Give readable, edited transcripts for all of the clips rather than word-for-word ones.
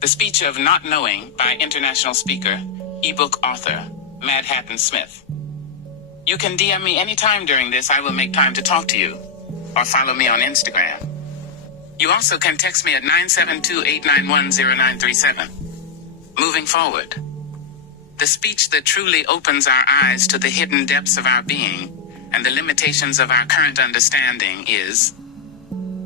The Speech of Not Knowing by international speaker, ebook author, Madhatan Smith. You can DM me anytime during this. I will make time to talk to you. Or follow me on Instagram. You also can text me at 972-891-0937. Moving forward. The speech that truly opens our eyes to the hidden depths of our being and the limitations of our current understanding is,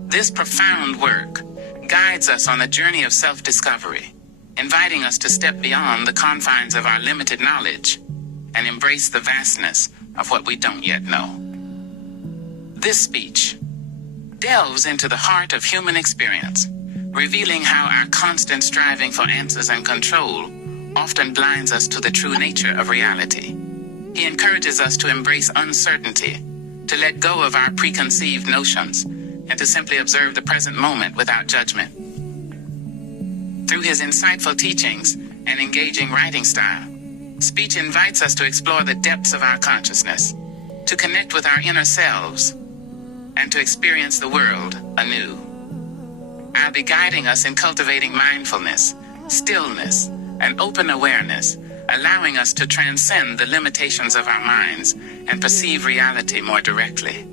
this profound work guides us on a journey of self-discovery, inviting us to step beyond the confines of our limited knowledge and embrace the vastness of what we don't yet know. This speech delves into the heart of human experience, revealing how our constant striving for answers and control often blinds us to the true nature of reality. He encourages us to embrace uncertainty, to let go of our preconceived notions, and to simply observe the present moment without judgment. Through his insightful teachings and engaging writing style, speech invites us to explore the depths of our consciousness, to connect with our inner selves, and to experience the world anew. I'll be guiding us in cultivating mindfulness, stillness, and open awareness, allowing us to transcend the limitations of our minds and perceive reality more directly.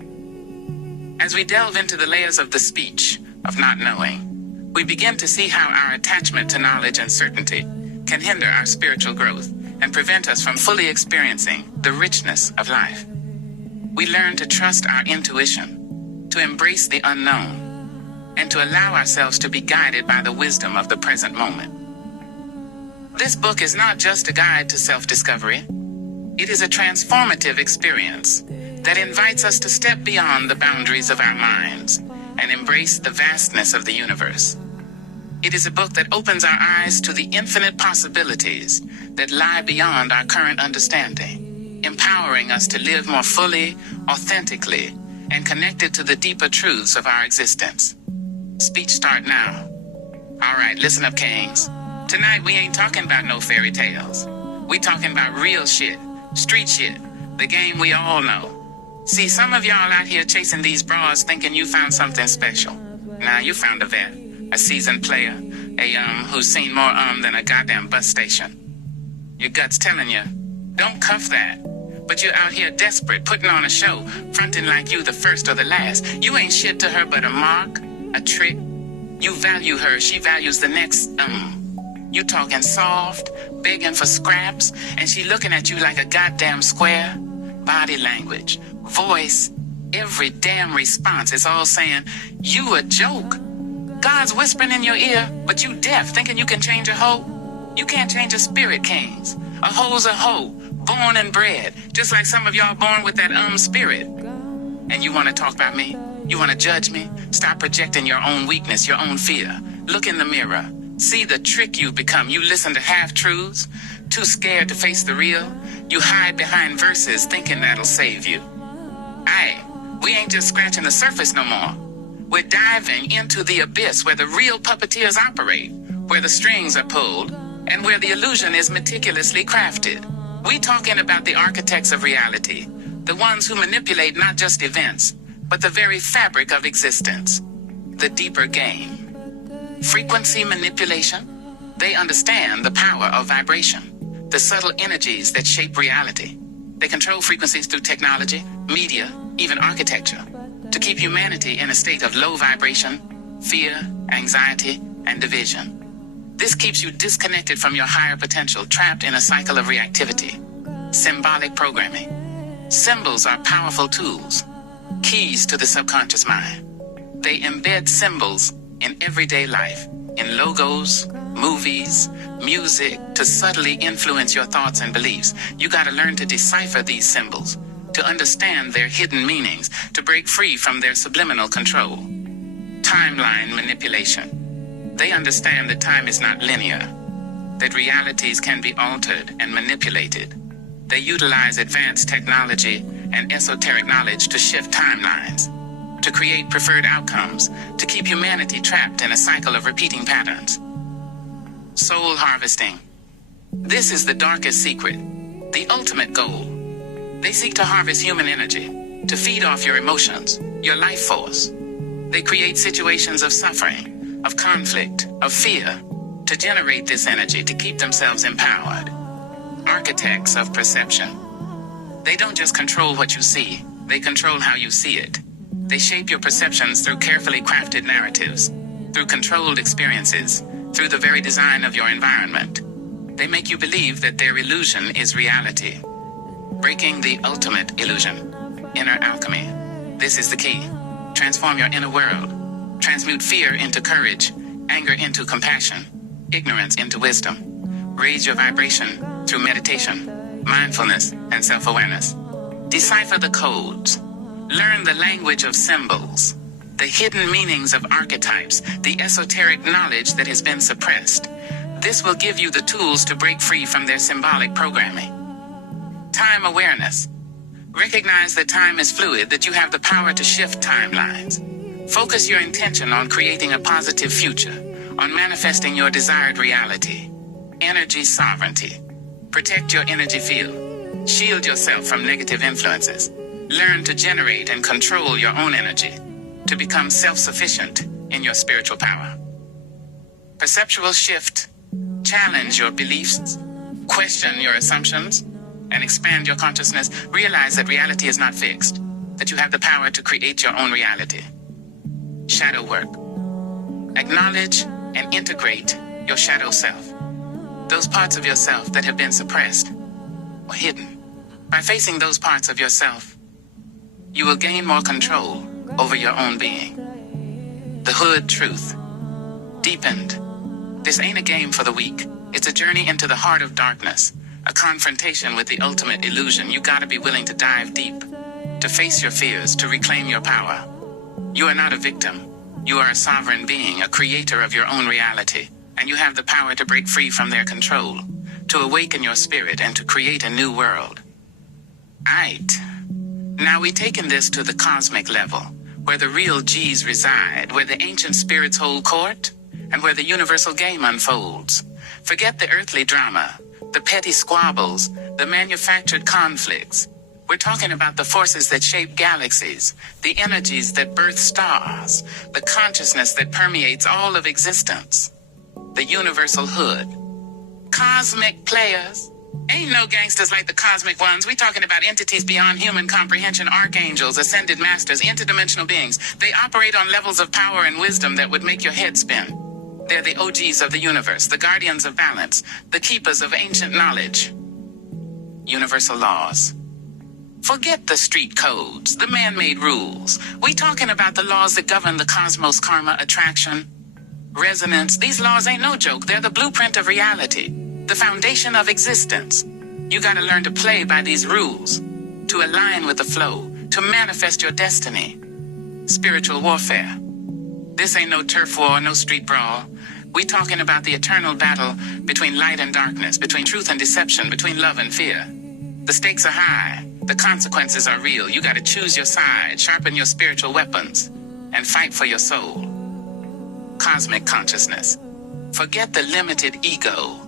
As we delve into the layers of the speech of not knowing, we begin to see how our attachment to knowledge and certainty can hinder our spiritual growth and prevent us from fully experiencing the richness of life. We learn to trust our intuition, to embrace the unknown, and to allow ourselves to be guided by the wisdom of the present moment. This book is not just a guide to self-discovery. It is a transformative experience that invites us to step beyond the boundaries of our minds and embrace the vastness of the universe. It is a book that opens our eyes to the infinite possibilities that lie beyond our current understanding, empowering us to live more fully, authentically, and connected to the deeper truths of our existence. Speech start now. All right, listen up, kings. Tonight we ain't talking about no fairy tales. We talking about real shit, street shit, the game we all know. See, some of y'all out here chasing these bras thinking you found something special. Nah, you found a vet, a seasoned player, who's seen more than a goddamn bus station. Your gut's telling you, don't cuff that. But you're out here desperate, putting on a show, fronting like you the first or the last. You ain't shit to her but a mark, a trick. You value her, she values the next, You talking soft, begging for scraps, and she looking at you like a goddamn square. Body language, voice, every damn response is all saying, you a joke. God's whispering in your ear, but you deaf, thinking you can change a hoe. You can't change a spirit, kings. A hoe's a hoe, born and bred, just like some of y'all born with that spirit. And you want to talk about me? You want to judge me? Stop projecting your own weakness, your own fear. Look in the mirror. See the trick you've become. You listen to half-truths, too scared to face the real. You hide behind verses thinking that'll save you. Aye, we ain't just scratching the surface no more. We're diving into the abyss where the real puppeteers operate, where the strings are pulled, and where the illusion is meticulously crafted. We talking about the architects of reality, the ones who manipulate not just events, but the very fabric of existence, the deeper game. Frequency manipulation. They understand the power of vibration, the subtle energies that shape reality. They control frequencies through technology, media, even architecture, to keep humanity in a state of low vibration, fear, anxiety, and division. This keeps you disconnected from your higher potential, trapped in a cycle of reactivity. Symbolic programming. Symbols are powerful tools, keys to the subconscious mind. They embed symbols in everyday life, in logos, movies, music, to subtly influence your thoughts and beliefs. You gotta learn to decipher these symbols, to understand their hidden meanings, to break free from their subliminal control. Timeline manipulation. They understand that time is not linear, that realities can be altered and manipulated. They utilize advanced technology and esoteric knowledge to shift timelines, to create preferred outcomes, to keep humanity trapped in a cycle of repeating patterns. Soul harvesting. This is the darkest secret, the ultimate goal. They seek to harvest human energy, to feed off your emotions, your life force. They create situations of suffering, of conflict, of fear, to generate this energy to keep themselves empowered. Architects of perception. They don't just control what you see, they control how you see it. They shape your perceptions through carefully crafted narratives, through controlled experiences, through the very design of your environment. They make you believe that their illusion is reality. Breaking the ultimate illusion. Inner alchemy. This is the key. Transform your inner world. Transmute fear into courage, anger into compassion, ignorance into wisdom. Raise your vibration through meditation, mindfulness, and self-awareness. Decipher the codes. Learn the language of symbols, the hidden meanings of archetypes, the esoteric knowledge that has been suppressed. This will give you the tools to break free from their symbolic programming. Time awareness. Recognize that time is fluid, that you have the power to shift timelines. Focus your intention on creating a positive future, on manifesting your desired reality. Energy sovereignty. Protect your energy field. Shield yourself from negative influences. Learn to generate and control your own energy, to become self-sufficient in your spiritual power. Perceptual shift. Challenge your beliefs, question your assumptions, and expand your consciousness. Realize that reality is not fixed, that you have the power to create your own reality. Shadow work. Acknowledge and integrate your shadow self, those parts of yourself that have been suppressed or hidden. By facing those parts of yourself, you will gain more control over your own being. The hood truth. Deepened. This ain't a game for the weak. It's a journey into the heart of darkness, a confrontation with the ultimate illusion. You gotta be willing to dive deep, to face your fears, to reclaim your power. You are not a victim. You are a sovereign being, a creator of your own reality, and you have the power to break free from their control, to awaken your spirit, and to create a new world. Aight. Now we've taken this to the cosmic level, where the real G's reside, where the ancient spirits hold court, and where the universal game unfolds. Forget the earthly drama, the petty squabbles, the manufactured conflicts. We're talking about the forces that shape galaxies, the energies that birth stars, the consciousness that permeates all of existence. The universal hood. Cosmic players. Ain't no gangsters like the cosmic ones. We talking about entities beyond human comprehension, archangels, ascended masters, interdimensional beings. They operate on levels of power and wisdom that would make your head spin. They're the OGs of the universe, the guardians of balance, the keepers of ancient knowledge. Universal laws. Forget the street codes, the man-made rules. We talking about the laws that govern the cosmos, karma, attraction, resonance. These laws ain't no joke. They're the blueprint of reality, the foundation of existence. You gotta learn to play by these rules, to align with the flow, to manifest your destiny. Spiritual warfare. This ain't no turf war, no street brawl. We talking about the eternal battle between light and darkness, between truth and deception, between love and fear. The stakes are high. The consequences are real. You gotta choose your side, sharpen your spiritual weapons, and fight for your soul. Cosmic consciousness. Forget the limited ego,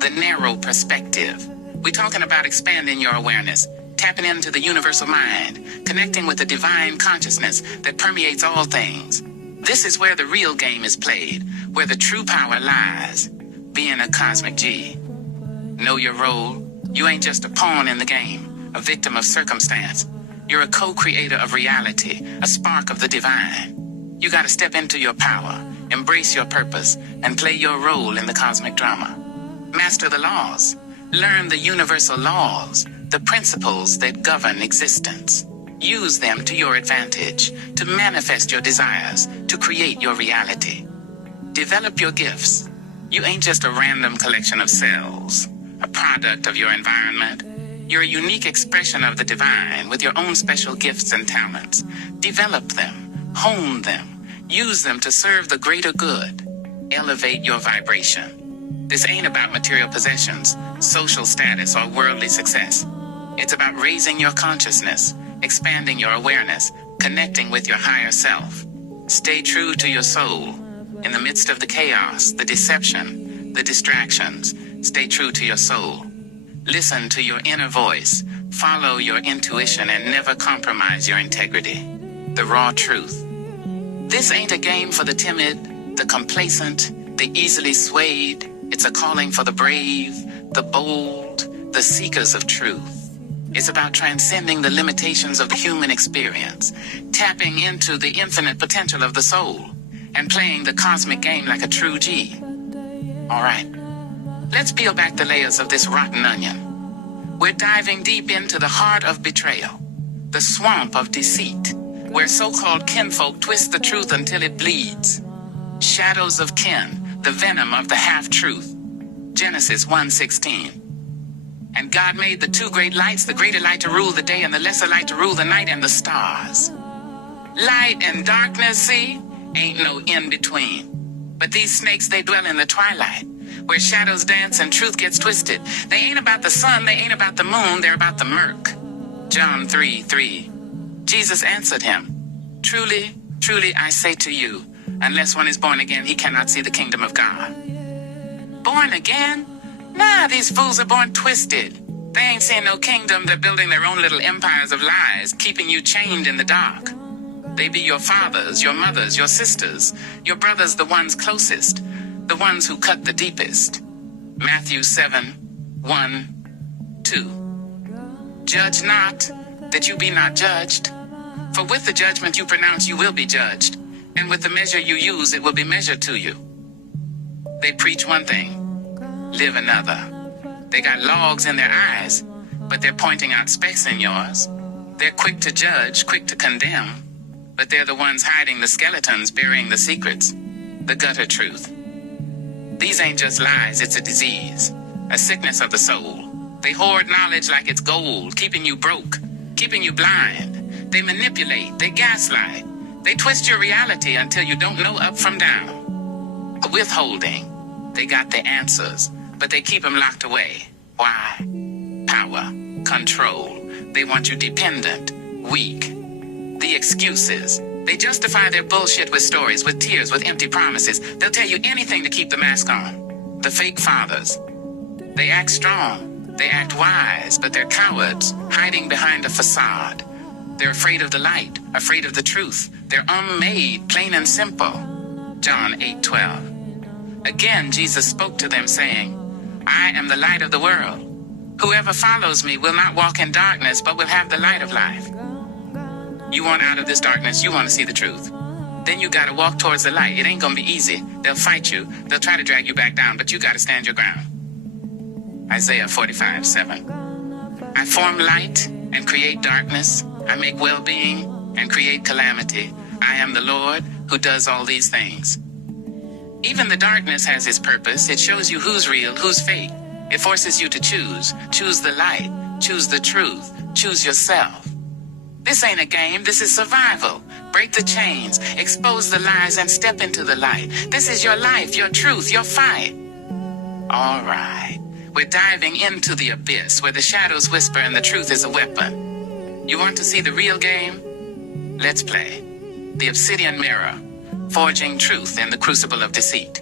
the narrow perspective. We're talking about expanding your awareness, tapping into the universal mind, connecting with the divine consciousness that permeates all things. This is where the real game is played, where the true power lies. Being a cosmic G. Know your role. You ain't just a pawn in the game, a victim of circumstance. You're a co-creator of reality, a spark of the divine. You gotta step into your power, embrace your purpose, and play your role in the cosmic drama. Master the laws. Learn the universal laws, the principles that govern existence. Use them to your advantage, to manifest your desires, to create your reality. Develop your gifts. You ain't just a random collection of cells, a product of your environment. You're a unique expression of the divine with your own special gifts and talents. Develop them, hone them, use them to serve the greater good. Elevate your vibration. This ain't about material possessions, social status, or worldly success. It's about raising your consciousness, expanding your awareness, connecting with your higher self. Stay true to your soul. In the midst of the chaos, the deception, the distractions, stay true to your soul. Listen to your inner voice, follow your intuition, and never compromise your integrity. The raw truth. This ain't a game for the timid, the complacent, the easily swayed. It's a calling for the brave, the bold, the seekers of truth. It's about transcending the limitations of the human experience, tapping into the infinite potential of the soul, and playing the cosmic game like a true G. All right, let's peel back the layers of this rotten onion. We're diving deep into the heart of betrayal, the swamp of deceit, where so-called kinfolk twist the truth until it bleeds. Shadows of kin, the venom of the half-truth. Genesis 1:16. And God made the two great lights, the greater light to rule the day and the lesser light to rule the night, and the stars. Light and darkness, see? Ain't no in-between. But these snakes, they dwell in the twilight, where shadows dance and truth gets twisted. They ain't about the sun, they ain't about the moon, they're about the murk. John 3:3. Jesus answered him, "Truly, truly I say to you, unless one is born again, he cannot see the kingdom of God." Born again? Nah, these fools are born twisted. They ain't seeing no kingdom. They're building their own little empires of lies, keeping you chained in the dark. They be your fathers, your mothers, your sisters, your brothers, the ones closest, the ones who cut the deepest. Matthew 7:1-2. Judge not, that you be not judged. For with the judgment you pronounce, you will be judged. And with the measure you use, it will be measured to you. They preach one thing, live another. They got logs in their eyes, but they're pointing out specks in yours. They're quick to judge, quick to condemn, but they're the ones hiding the skeletons, burying the secrets, the gutter truth. These ain't just lies, it's a disease, a sickness of the soul. They hoard knowledge like it's gold, keeping you broke, keeping you blind. They manipulate, they gaslight, they twist your reality until you don't know up from down. Withholding. They got the answers, but they keep them locked away. Why? Power, control. They want you dependent, weak. The excuses. They justify their bullshit with stories, with tears, with empty promises. They'll tell you anything to keep the mask on. The fake fathers. They act strong. They act wise, but they're cowards, hiding behind a facade. They're afraid of the light, afraid of the truth. They're unmade, plain and simple. John 8:12. Again, Jesus spoke to them, saying, I am the light of the world. Whoever follows me will not walk in darkness, but will have the light of life. You want out of this darkness, you want to see the truth. Then you got to walk towards the light. It ain't going to be easy. They'll fight you. They'll try to drag you back down, but you got to stand your ground. Isaiah 45:7. I form light and create darkness. I make well-being and create calamity. I am the Lord who does all these things. Even the darkness has its purpose. It shows you who's real, who's fake. It forces you to choose. Choose the light. Choose the truth. Choose yourself. This ain't a game. This is survival. Break the chains. Expose the lies and step into the light. This is your life, your truth, your fight. All right. We're diving into the abyss where the shadows whisper and the truth is a weapon. You want to see the real game? Let's play. The obsidian mirror. Forging truth in the crucible of deceit.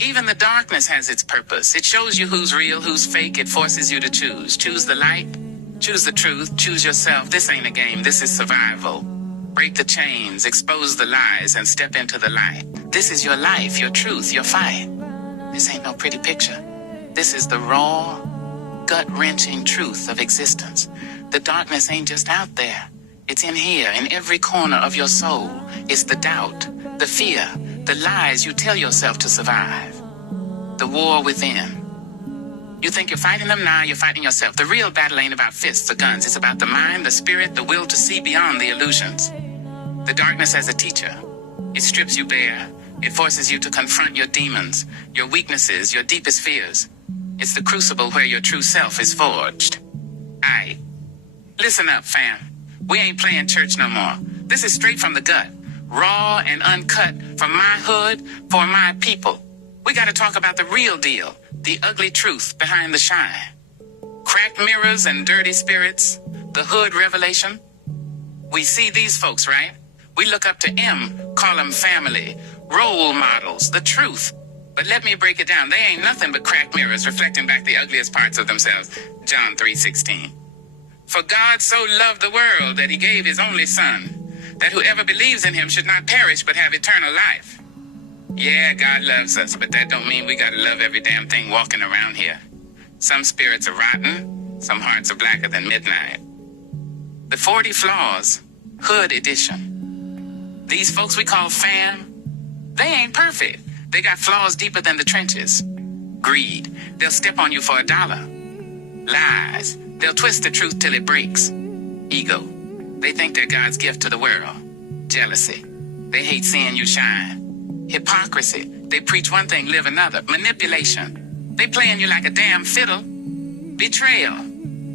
Even the darkness has its purpose. It shows you who's real, who's fake. It forces you to choose. Choose the light, choose the truth, choose yourself. This ain't a game, this is survival. Break the chains, expose the lies, and step into the light. This is your life, your truth, your fight. This ain't no pretty picture. This is the raw, gut-wrenching truth of existence. The darkness ain't just out there. It's in here, in every corner of your soul. It's the doubt, the fear, the lies you tell yourself to survive. The war within. You think you're fighting them? Now you're fighting yourself. The real battle ain't about fists or guns. It's about the mind, the spirit, the will to see beyond the illusions. The darkness as a teacher. It strips you bare. It forces you to confront your demons, your weaknesses, your deepest fears. It's the crucible where your true self is forged. Aight. Listen up, fam. We ain't playing church no more. This is straight from the gut. Raw and uncut from my hood for my people. We gotta talk about the real deal. The ugly truth behind the shine. Cracked mirrors and dirty spirits. The hood revelation. We see these folks, right? We look up to M, call them family. Role models, the truth. But let me break it down. They ain't nothing but cracked mirrors reflecting back the ugliest parts of themselves. John 3:16. For God so loved the world that he gave his only son, that whoever believes in him should not perish but have eternal life. Yeah, God loves us, but that don't mean we gotta love every damn thing walking around here. Some spirits are rotten, some hearts are blacker than midnight. The 40 Flaws, Hood Edition. These folks we call fam, they ain't perfect. They got flaws deeper than the trenches. Greed, they'll step on you for $1. Lies, they'll twist the truth till it breaks. Ego, they think they're God's gift to the world. Jealousy, they hate seeing you shine. Hypocrisy, they preach one thing, live another. Manipulation, they playing you like a damn fiddle. Betrayal,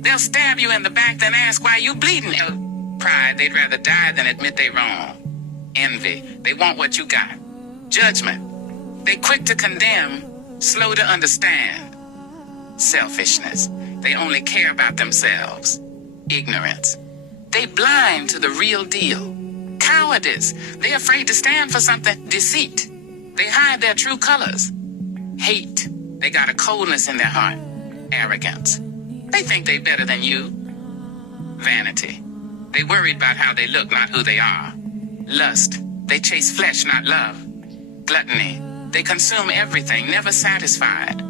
they'll stab you in the back then ask why you bleeding. Pride, they'd rather die than admit they wrong. Envy, they want what you got. Judgment, they quick to condemn, slow to understand. Selfishness, they only care about themselves. Ignorance, they blind to the real deal. Cowardice, they afraid to stand for something. Deceit, they hide their true colors. Hate, they got a coldness in their heart. Arrogance, they think they better than you. Vanity, they worried about how they look, not who they are. Lust, they chase flesh, not love. Gluttony, they consume everything, never satisfied.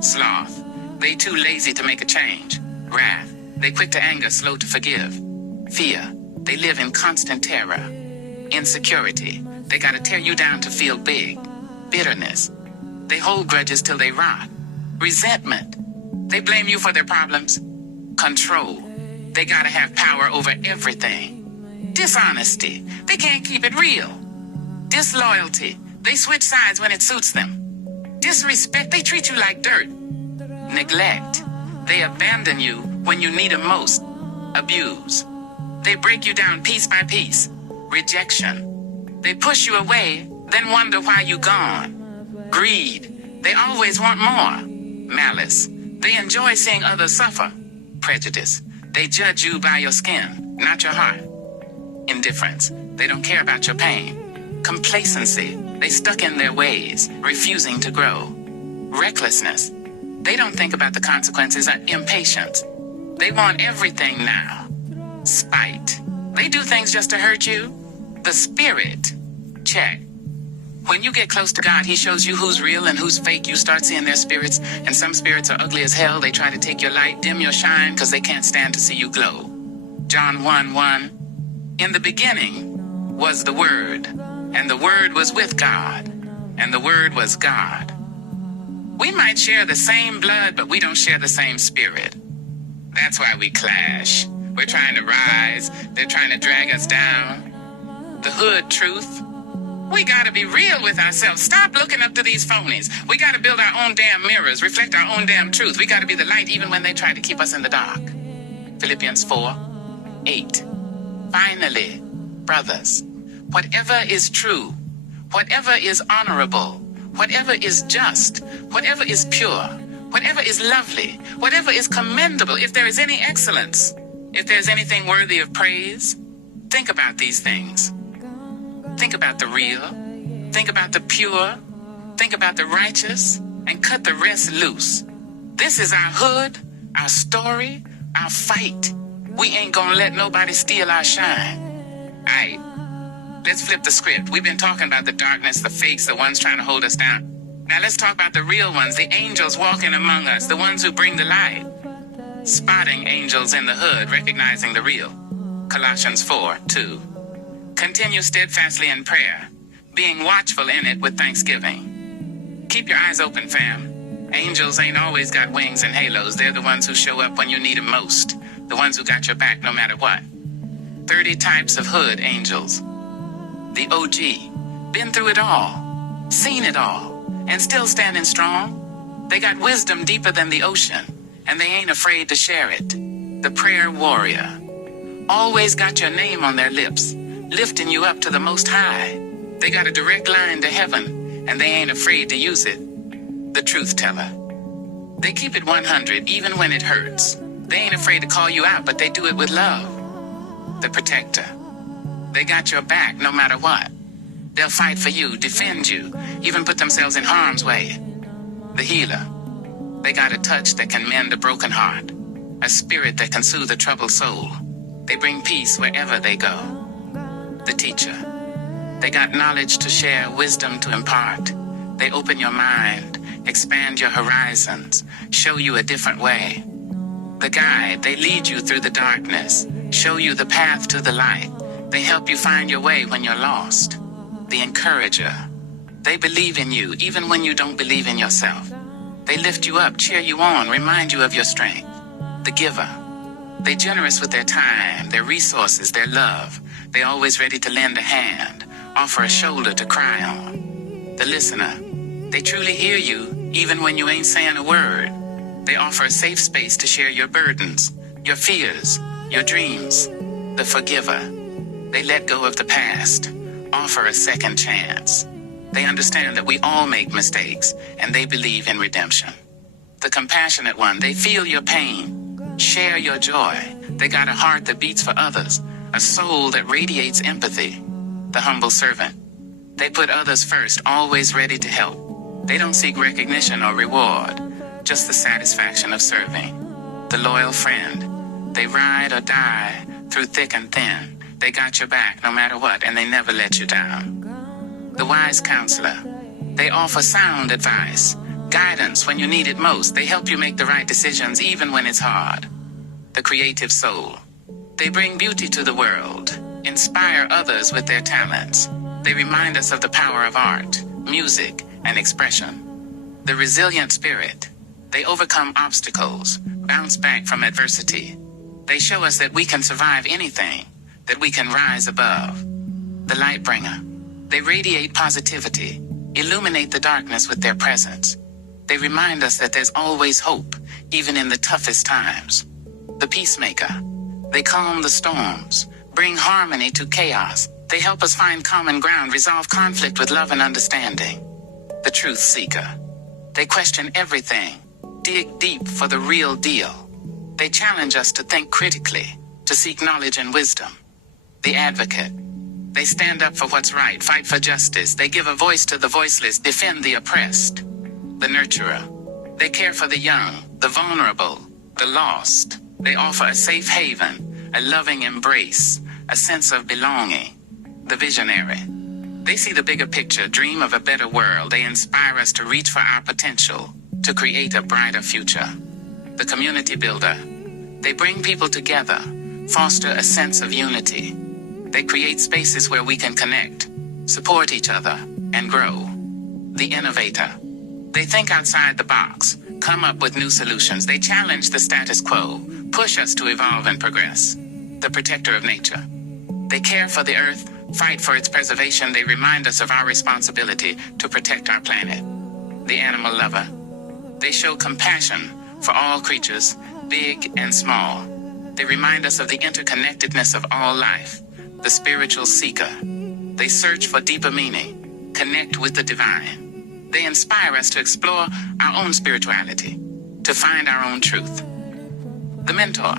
Sloth, they too lazy to make a change. Wrath, they quick to anger, slow to forgive. Fear, they live in constant terror. Insecurity, they gotta tear you down to feel big. Bitterness, they hold grudges till they rot. Resentment, they blame you for their problems. Control, they gotta have power over everything. Dishonesty, they can't keep it real. Disloyalty, they switch sides when it suits them. Disrespect, they treat you like dirt. Neglect, they abandon you when you need them most. Abuse, they break you down piece by piece. Rejection, they push you away, then wonder why you gone. Greed, they always want more. Malice, they enjoy seeing others suffer. Prejudice, they judge you by your skin, not your heart. Indifference, they don't care about your pain. Complacency, they stuck in their ways, refusing to grow. Recklessness, they don't think about the consequences. Impatience, they want everything now. Spite, they do things just to hurt you. The spirit, check. When you get close to God, he shows you who's real and who's fake. You start seeing their spirits, and some spirits are ugly as hell. They try to take your light, dim your shine, because they can't stand to see you glow. John 1:1, in the beginning was the Word, and the Word was with God, and the Word was God. We might share the same blood, but we don't share the same spirit. That's why we clash. We're trying to rise, they're trying to drag us down. The hood truth, we gotta be real with ourselves. Stop looking up to these phonies. We gotta build our own damn mirrors, reflect our own damn truth. We gotta be the light even when they try to keep us in the dark. Philippians 4:8. Finally, brothers, whatever is true, whatever is honorable, whatever is just, whatever is pure, whatever is lovely, whatever is commendable, if there is any excellence, if there's anything worthy of praise, think about these things. Think about the real, think about the pure, think about the righteous, and cut the rest loose. This is our hood, our story, our fight. We ain't gonna let nobody steal our shine. Aight, let's flip the script. We've been talking about the darkness, the fakes, the ones trying to hold us down. Now let's talk about the real ones, the angels walking among us, the ones who bring the light. Spotting angels in the hood, recognizing the real. Colossians 4:2. Continue steadfastly in prayer, being watchful in it with thanksgiving. Keep your eyes open, fam. Angels ain't always got wings and halos. They're the ones who show up when you need them most. The ones who got your back no matter what. 30 types of hood angels. The OG. Been through it all. Seen it all. And still standing strong. They got wisdom deeper than the ocean. And they ain't afraid to share it. The prayer warrior. Always got your name on their lips, lifting you up to the Most High. They got a direct line to heaven, and they ain't afraid to use it. The truth teller. They keep it 100 even when it hurts. They ain't afraid to call you out, but they do it with love. The protector. They got your back no matter what. They'll fight for you, defend you, even put themselves in harm's way. The healer. They got a touch that can mend a broken heart, a spirit that can soothe a troubled soul. They bring peace wherever they go. The teacher. They got knowledge to share, wisdom to impart. They open your mind, expand your horizons, show you a different way. The guide, they lead you through the darkness, show you the path to the light. They help you find your way when you're lost. The encourager, they believe in you even when you don't believe in yourself. They lift you up, cheer you on, remind you of your strength. The giver, they're generous with their time, their resources, their love. They're always ready to lend a hand, offer a shoulder to cry on. The listener, they truly hear you even when you ain't saying a word. They offer a safe space to share your burdens, your fears, your dreams. The forgiver, they let go of the past, offer a second chance. They understand that we all make mistakes, and they believe in redemption. The compassionate one, they feel your pain, share your joy. They got a heart that beats for others, a soul that radiates empathy. The humble servant, they put others first, always ready to help. They don't seek recognition or reward, just the satisfaction of serving. The loyal friend, they ride or die through thick and thin. They got your back no matter what, and they never let you down. The wise counselor, they offer sound advice, guidance when you need it most. They help you make the right decisions even when it's hard. The creative soul, they bring beauty to the world, inspire others with their talents. They remind us of the power of art, music, and expression. The resilient spirit, they overcome obstacles, bounce back from adversity. They show us that we can survive anything, that we can rise above. The light bringer, they radiate positivity, illuminate the darkness with their presence. They remind us that there's always hope, even in the toughest times. The peacemaker, they calm the storms, bring harmony to chaos. They help us find common ground, resolve conflict with love and understanding. The truth seeker, they question everything, dig deep for the real deal. They challenge us to think critically, to seek knowledge and wisdom. The advocate, they stand up for what's right, fight for justice. They give a voice to the voiceless, defend the oppressed. The nurturer, they care for the young, the vulnerable, the lost. They offer a safe haven, a loving embrace, a sense of belonging. The visionary, they see the bigger picture, dream of a better world. They inspire us to reach for our potential, to create a brighter future. The community builder, they bring people together, foster a sense of unity. They create spaces where we can connect, support each other, and grow. The innovator, they think outside the box, come up with new solutions. They challenge the status quo, push us to evolve and progress. The protector of nature, they care for the earth, fight for its preservation. They remind us of our responsibility to protect our planet. The animal lover, they show compassion for all creatures, big and small. They remind us of the interconnectedness of all life. The spiritual seeker, they search for deeper meaning, connect with the divine. They inspire us to explore our own spirituality, to find our own truth. The mentor,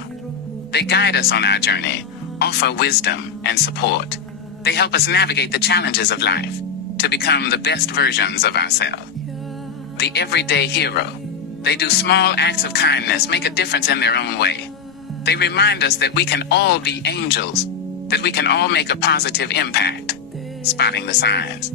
they guide us on our journey, offer wisdom and support. They help us navigate the challenges of life, to become the best versions of ourselves. The everyday hero, they do small acts of kindness, make a difference in their own way. They remind us that we can all be angels, that we can all make a positive impact. Spotting the signs.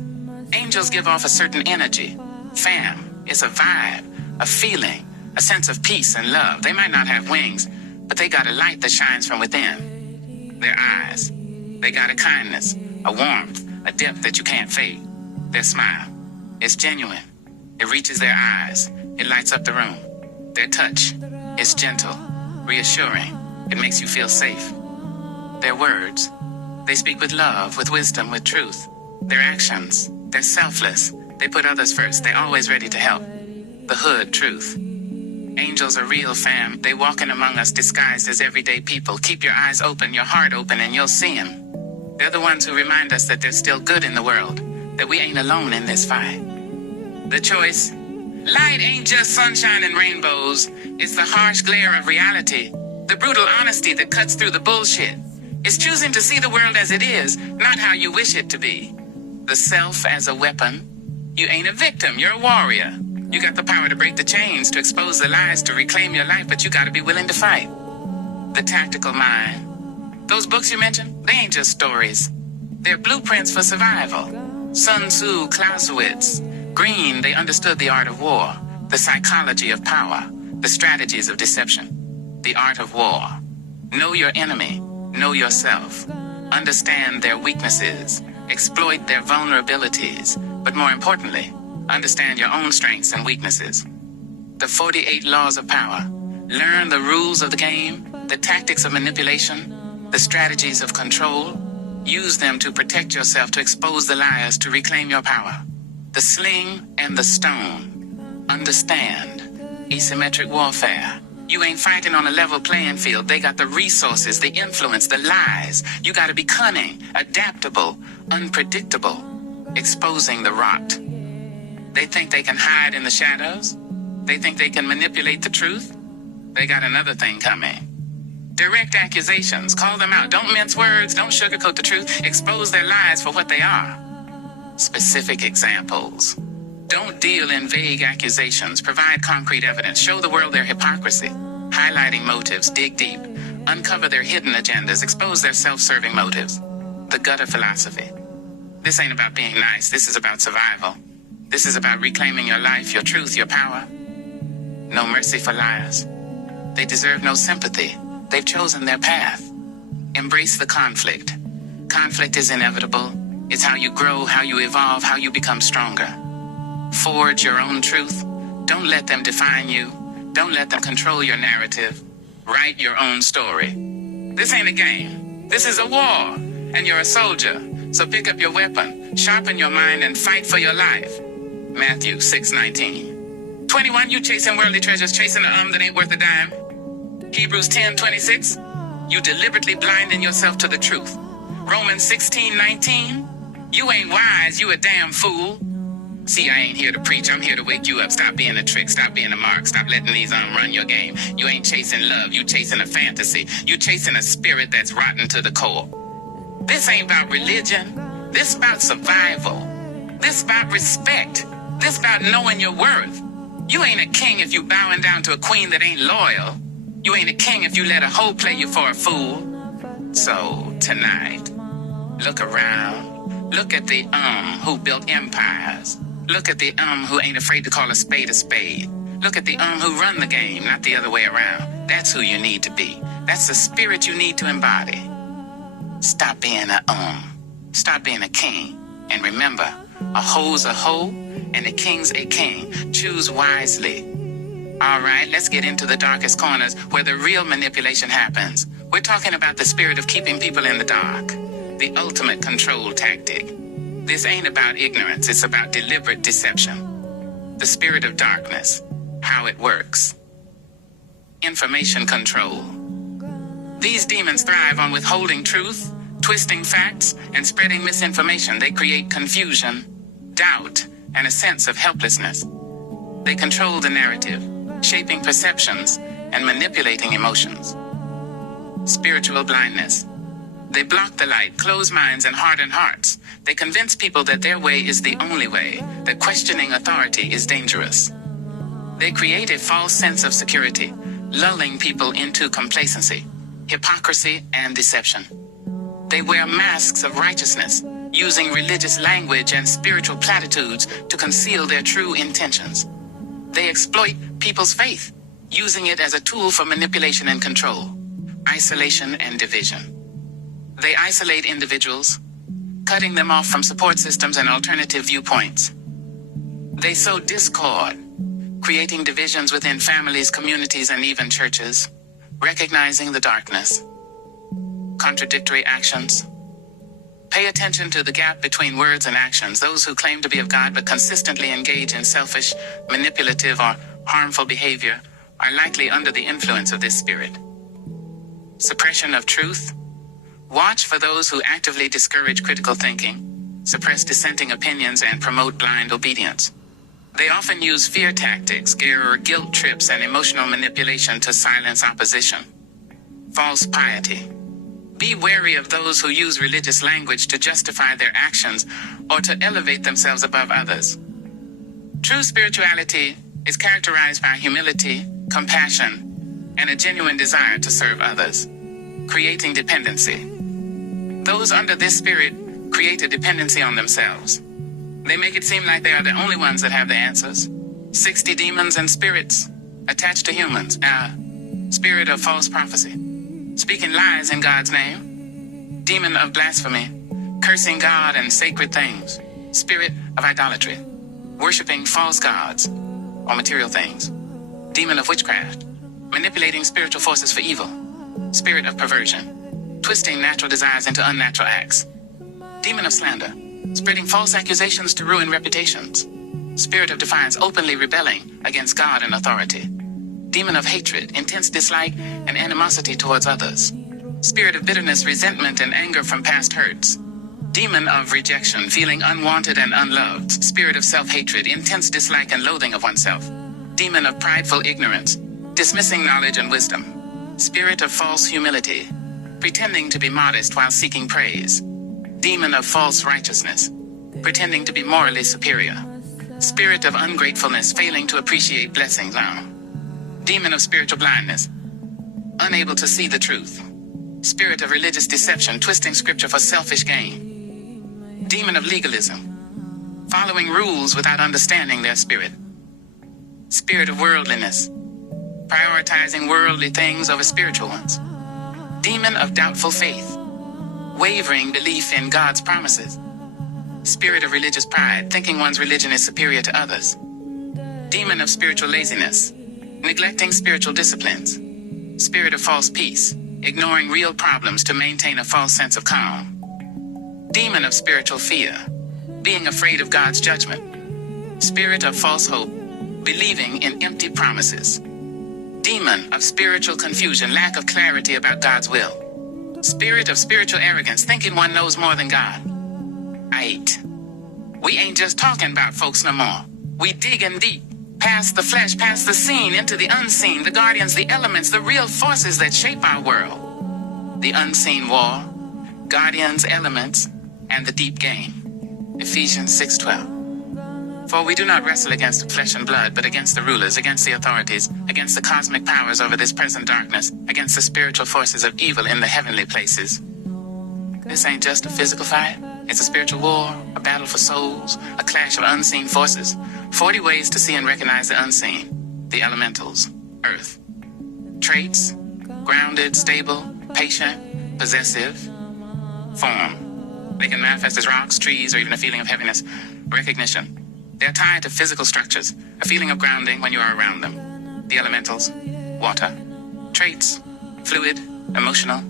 Angels give off a certain energy. Fam, it's a vibe, a feeling, a sense of peace and love. They might not have wings, but they got a light that shines from within. Their eyes, they got a kindness, a warmth, a depth that you can't fake. Their smile, it's genuine. It reaches their eyes. It lights up the room. Their touch, it's gentle, reassuring. It makes you feel safe. Their words, they speak with love, with wisdom, with truth. Their actions, they're selfless. They put others first. They're always ready to help. The hood truth. Angels are real, fam. They walking among us disguised as everyday people. Keep your eyes open, your heart open, and you'll see them. They're the ones who remind us that there's still good in the world, that we ain't alone in this fight. The choice. Light ain't just sunshine and rainbows. It's the harsh glare of reality, the brutal honesty that cuts through the bullshit. It's choosing to see the world as it is, not how you wish it to be. The self as a weapon. You ain't a victim, you're a warrior. You got the power to break the chains, to expose the lies, to reclaim your life, but you gotta be willing to fight. The tactical mind. Those books you mentioned, they ain't just stories. They're blueprints for survival. Sun Tzu, Clausewitz, Green, they understood the art of war, the psychology of power, the strategies of deception. The art of war. Know your enemy, know yourself. Understand their weaknesses, exploit their vulnerabilities, but more importantly, understand your own strengths and weaknesses. The 48 laws of power. Learn the rules of the game, the tactics of manipulation, the strategies of control. Use them to protect yourself, to expose the liars, to reclaim your power. The sling and the stone. Understand. Asymmetric warfare. You ain't fighting on a level playing field. They got the resources, the influence, the lies. You gotta be cunning, adaptable, unpredictable, exposing the rot. They think they can hide in the shadows. They think they can manipulate the truth. They got another thing coming. Direct accusations. Call them out. Don't mince words. Don't sugarcoat the truth. Expose their lies for what they are. Specific examples. Don't deal in vague accusations. Provide concrete evidence. Show the world their hypocrisy. Highlighting motives. Dig deep. Uncover their hidden agendas. Expose their self-serving motives. The gutter philosophy. This ain't about being nice. This is about survival. This is about reclaiming your life, your truth, your power. No mercy for liars. They deserve no sympathy. They've chosen their path. Embrace the conflict. Conflict is inevitable. It's how you grow, how you evolve, how you become stronger. Forge your own truth. Don't let them define you. Don't let them control your narrative. Write your own story. This ain't a game. This is a war. And you're a soldier. So pick up your weapon, sharpen your mind, and fight for your life. Matthew 6:19. 21, you chasing worldly treasures, chasing a that ain't worth a dime. Hebrews 10:26, you deliberately blinding yourself to the truth. Romans 16:19, you ain't wise, you a damn fool. See, I ain't here to preach, I'm here to wake you up. Stop being a trick, stop being a mark, stop letting these run your game. You ain't chasing love, you chasing a fantasy. You chasing a spirit that's rotten to the core. This ain't about religion, this about survival. This about respect, this about knowing your worth. You ain't a king if you bowing down to a queen that ain't loyal. You ain't a king if you let a hoe play you for a fool. So, tonight, look around. Look at the who built empires. Look at the who ain't afraid to call a spade a spade. Look at the who run the game, not the other way around. That's who you need to be. That's the spirit you need to embody. Stop being Stop being a king. And remember, a hoe's a hoe, and a king's a king. Choose wisely. All right, let's get into the darkest corners where the real manipulation happens. We're talking about the spirit of keeping people in the dark. The ultimate control tactic. This ain't about ignorance, it's about deliberate deception. The spirit of darkness. How it works. Information control. These demons thrive on withholding truth, twisting facts, and spreading misinformation. They create confusion, doubt, and a sense of helplessness. They control the narrative, shaping perceptions and manipulating emotions. Spiritual blindness. They block the light, close minds, and harden hearts. They convince people that their way is the only way, that questioning authority is dangerous. They create a false sense of security, lulling people into complacency, hypocrisy, and deception. They wear masks of righteousness, using religious language and spiritual platitudes to conceal their true intentions. They exploit people's faith, using it as a tool for manipulation and control. Isolation and division. They isolate individuals, cutting them off from support systems and alternative viewpoints. They sow discord, creating divisions within families, communities, and even churches, recognizing the darkness. Contradictory actions. Pay attention to the gap between words and actions. Those who claim to be of God but consistently engage in selfish, manipulative, or harmful behavior are likely under the influence of this spirit. Suppression of truth. Watch for those who actively discourage critical thinking, suppress dissenting opinions, and promote blind obedience. They often use fear tactics, guilt trips, and emotional manipulation to silence opposition. False piety. Be wary of those who use religious language to justify their actions or to elevate themselves above others. True spirituality is characterized by humility, compassion, and a genuine desire to serve others, creating dependency. Those under this spirit create a dependency on themselves. They make it seem like they are the only ones that have the answers. 60 demons and spirits attached to humans. Spirit of false prophecy, speaking lies in God's name. Demon of blasphemy, cursing God and sacred things. Spirit of idolatry, worshiping false gods or material things. Demon of witchcraft, manipulating spiritual forces for evil. Spirit of perversion, twisting natural desires into unnatural acts. Demon of slander, spreading false accusations to ruin reputations. Spirit of defiance, openly rebelling against God and authority. Demon of hatred, intense dislike and animosity towards others. Spirit of bitterness, resentment and anger from past hurts. Demon of rejection, feeling unwanted and unloved. Spirit of self-hatred, intense dislike and loathing of oneself. Demon of prideful ignorance, dismissing knowledge and wisdom. Spirit of false humility, pretending to be modest while seeking praise. Demon of false righteousness, pretending to be morally superior. Spirit of ungratefulness, failing to appreciate blessings now. Demon of spiritual blindness, unable to see the truth. Spirit of religious deception, twisting scripture for selfish gain. Demon of legalism, following rules without understanding their spirit. Spirit of worldliness, prioritizing worldly things over spiritual ones. Demon of doubtful faith, wavering belief in God's promises. Spirit of religious pride, thinking one's religion is superior to others. Demon of spiritual laziness, neglecting spiritual disciplines. Spirit of false peace, ignoring real problems to maintain a false sense of calm. Demon of spiritual fear, being afraid of God's judgment. Spirit of false hope, believing in empty promises. Demon of spiritual confusion, lack of clarity about God's will. Spirit of spiritual arrogance, thinking one knows more than God. 8. We ain't just talking about folks no more. We digging deep, past the flesh, past the seen, into the unseen, the guardians, the elements, the real forces that shape our world. The unseen war, guardians, elements, and the deep game. Ephesians 6:12. For we do not wrestle against flesh and blood, but against the rulers, against the authorities, against the cosmic powers over this present darkness, against the spiritual forces of evil in the heavenly places. This ain't just a physical fight. It's a spiritual war, a battle for souls, a clash of unseen forces. 40 ways to see and recognize the unseen. The elementals, earth. Traits, grounded, stable, patient, possessive. Form. They can manifest as rocks, trees, or even a feeling of heaviness. Recognition. They're tied to physical structures, a feeling of grounding when you are around them. The elementals, water. Traits, fluid, emotional,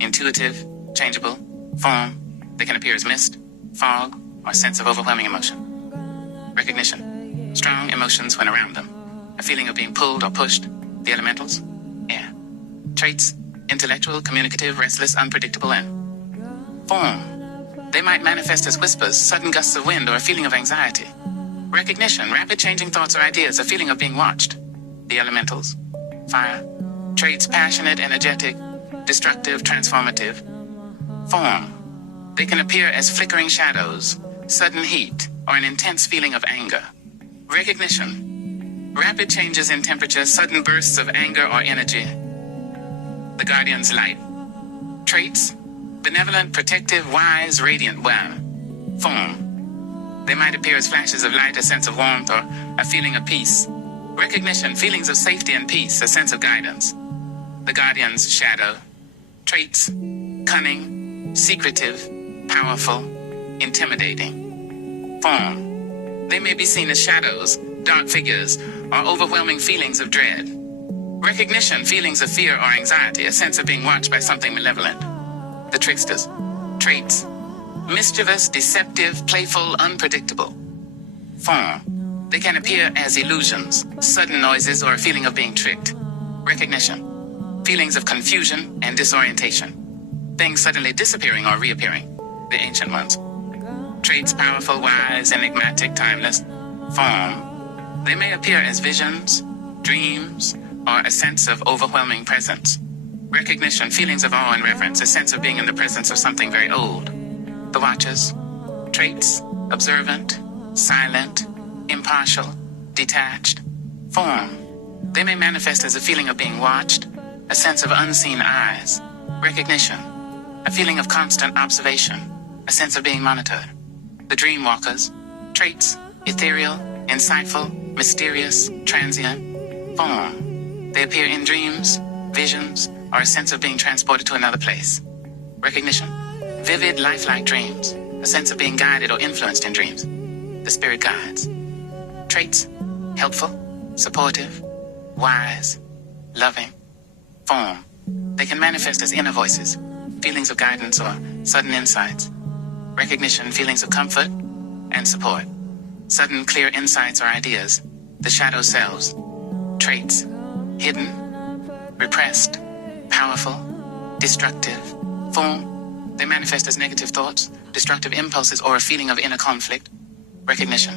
intuitive, changeable. Form. They can appear as mist, fog, or sense of overwhelming emotion. Recognition. Strong emotions when around them. A feeling of being pulled or pushed. The elementals, air. Traits, intellectual, communicative, restless, unpredictable, and form. They might manifest as whispers, sudden gusts of wind, or a feeling of anxiety. Recognition, rapid changing thoughts or ideas, a feeling of being watched. The elementals, fire. Traits, passionate, energetic, destructive, transformative. Form. They can appear as flickering shadows, sudden heat, or an intense feeling of anger. Recognition. Rapid changes in temperature, sudden bursts of anger or energy. The guardian's light. Traits. Benevolent, protective, wise, radiant, well. Form. They might appear as flashes of light, a sense of warmth, or a feeling of peace. Recognition. Feelings of safety and peace, a sense of guidance. The guardian's shadow. Traits. Cunning, secretive, powerful, intimidating. Form. They may be seen as shadows, dark figures, or overwhelming feelings of dread. Recognition, feelings of fear or anxiety, a sense of being watched by something malevolent. The tricksters. Traits. Mischievous, deceptive, playful, unpredictable. Form. They can appear as illusions, sudden noises, or a feeling of being tricked. Recognition. Feelings of confusion and disorientation. Things suddenly disappearing or reappearing. The ancient ones. Traits, powerful, wise, enigmatic, timeless. Form. They may appear as visions, dreams, or a sense of overwhelming presence. Recognition, feelings of awe and reverence, a sense of being in the presence of something very old. The watchers. Traits, observant, silent, impartial, detached. Form. They may manifest as a feeling of being watched, a sense of unseen eyes. Recognition. A feeling of constant observation, a sense of being monitored. The dream walkers. Traits: ethereal, insightful, mysterious, transient. Form: they appear in dreams, visions, or a sense of being transported to another place. Recognition: vivid, lifelike dreams, a sense of being guided or influenced in dreams. The spirit guides. Traits: helpful, supportive, wise, loving. Form: they can manifest as inner voices, feelings of guidance or sudden insights. Recognition: feelings of comfort and support, sudden clear insights or ideas. The shadow selves. Traits: hidden, repressed, powerful, destructive. Form: they manifest as negative thoughts, destructive impulses, or a feeling of inner conflict. Recognition: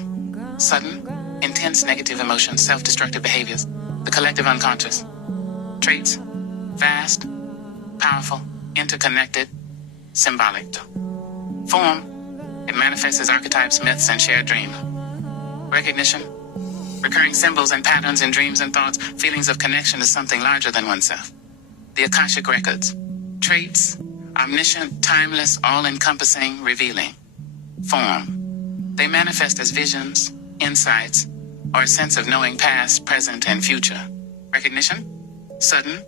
sudden, intense negative emotions, self-destructive behaviors, the collective unconscious. Traits: vast, powerful, interconnected, symbolic. Form: it manifests as archetypes, myths, and shared dreams. Recognition: recurring symbols and patterns in dreams and thoughts, feelings of connection to something larger than oneself. The Akashic Records. Traits: omniscient, timeless, all-encompassing, revealing. Form: they manifest as visions, insights, or a sense of knowing past, present, and future. Recognition: sudden,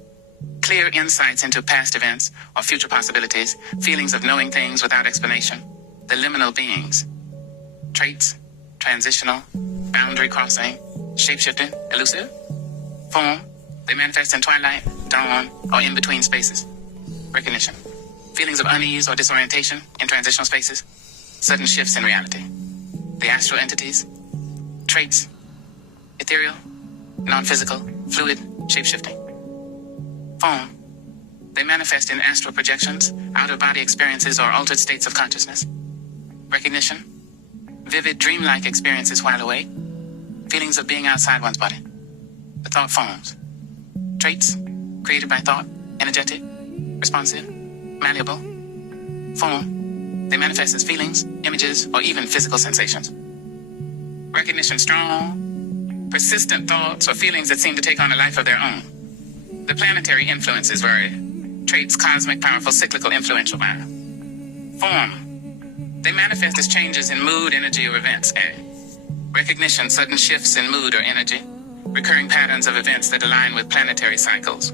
clear insights into past events or future possibilities, feelings of knowing things without explanation. The liminal beings. Traits: transitional, boundary crossing, shapeshifting, elusive. Form: they manifest in twilight, dawn, or in between spaces. Recognition: feelings of unease or disorientation in transitional spaces, sudden shifts in reality. The astral entities. Traits: ethereal, non-physical, fluid, shapeshifting. Form: they manifest in astral projections, out-of-body experiences, or altered states of consciousness. Recognition: vivid, dreamlike experiences while awake, feelings of being outside one's body. The thought forms. Traits: created by thought, energetic, responsive, malleable. Form: they manifest as feelings, images, or even physical sensations. Recognition: strong, persistent thoughts or feelings that seem to take on a life of their own. The planetary influences vary. Traits: cosmic, powerful, cyclical, influential. Form: they manifest as changes in mood, energy, or events. Recognition: sudden shifts in mood or energy, recurring patterns of events that align with planetary cycles.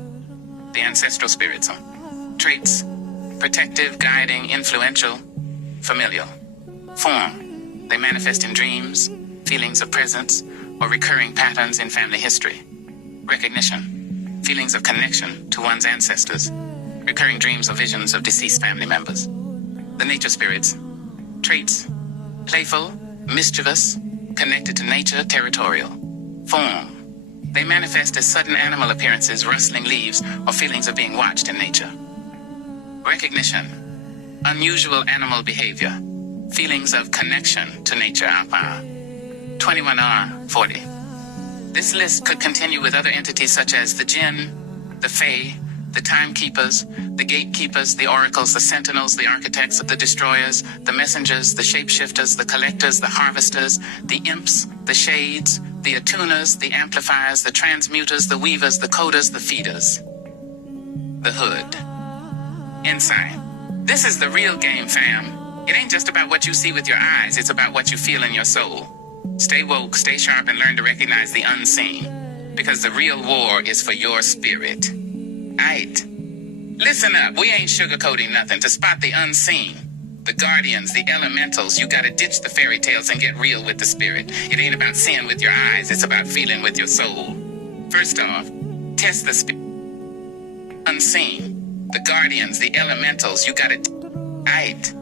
The ancestral spirits. Traits: protective, guiding, influential, familial. Form: they manifest in dreams, feelings of presence, or recurring patterns in family history. Recognition: feelings of connection to one's ancestors, recurring dreams or visions of deceased family members. The nature spirits. Traits: playful, mischievous, connected to nature, territorial. Form: they manifest as sudden animal appearances, rustling leaves, or feelings of being watched in nature. Recognition: unusual animal behavior, feelings of connection to nature. 21R40. This list could continue with other entities such as the Jinn, the Fae, the Timekeepers, the Gatekeepers, the Oracles, the Sentinels, the Architects, the Destroyers, the Messengers, the Shapeshifters, the Collectors, the Harvesters, the Imps, the Shades, the Attuners, the Amplifiers, the Transmuters, the Weavers, the Coders, the Feeders. The Hood. Insight. This is the real game, fam. It ain't just about what you see with your eyes, it's about what you feel in your soul. Stay woke, stay sharp, and learn to recognize the unseen. Because the real war is for your spirit. Aight. Listen up, we ain't sugarcoating nothing. To spot the unseen, the guardians, the elementals, you gotta ditch the fairy tales and get real with the spirit. It ain't about seeing with your eyes, it's about feeling with your soul. First off, test the spirit. Unseen, the guardians, the elementals, you gotta... Aight.